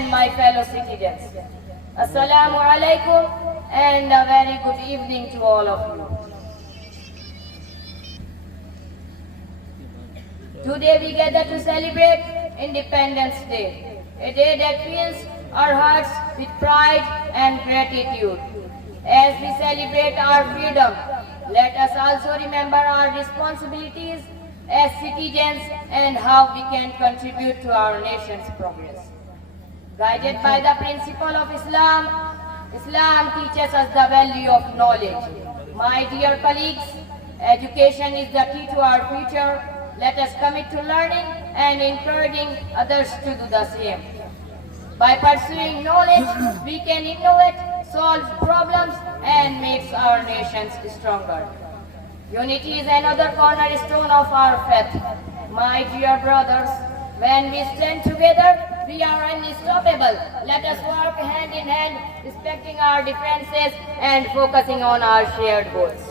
and my fellow citizens. Assalamu alaikum and a very good evening to all of you. Today we gather to celebrate Independence Day, a day that fills our hearts with pride and gratitude. As we celebrate our freedom, let us also remember our responsibilities as citizens and how we can contribute to our nation's progress. Guided by the principle of Islam, Islam teaches us the value of knowledge. My dear colleagues, education is the key to our future. Let us commit to learning and encouraging others to do the same. By pursuing knowledge, we can innovate, solve problems, and make our nations stronger. Unity is another cornerstone of our faith. My dear brothers, when we stand together, we are unstoppable. Let us work hand in hand, respecting our differences and focusing on our shared goals.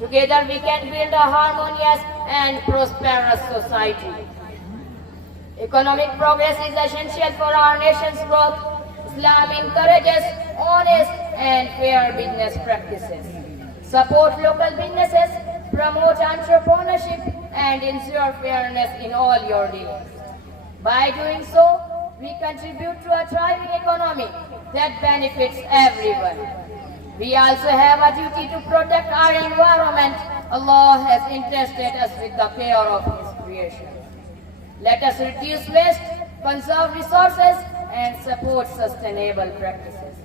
Together we can build a harmonious and prosperous society. Economic progress is essential for our nation's growth. Islam encourages honest and fair business practices. Support local businesses, promote entrepreneurship, and ensure fairness in all your dealings. By doing so, we contribute to a thriving economy that benefits everyone. We also have a duty to protect our environment. Allah has entrusted us with the care of His creation. Let us reduce waste, conserve resources, and support sustainable practices.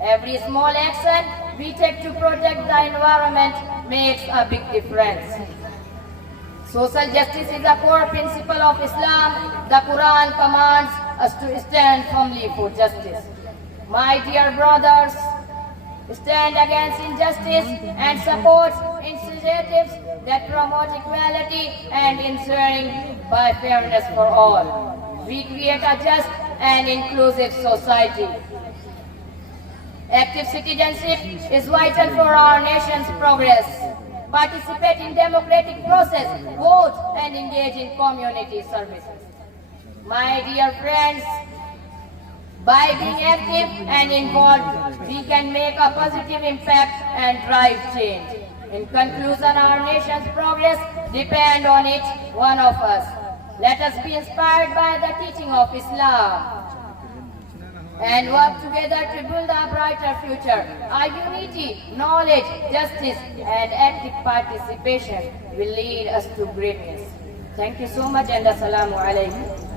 Every small action we take to protect the environment makes a big difference. Social justice is a core principle of Islam. The Quran commands us to stand firmly for justice. My dear brothers, stand against injustice and support initiatives that promote equality and ensuring by fairness for all. We create a just and inclusive society. Active citizenship is vital for our nation's progress. Participate in democratic process, vote and engage in community services. My dear friends, by being active and involved, we can make a positive impact and drive change. In conclusion, our nation's progress depends on each one of us. Let us be inspired by the teaching of Islam and work together to build a brighter future. Our unity, knowledge, justice, and active participation will lead us to greatness. Thank you so much and Assalamu alaikum.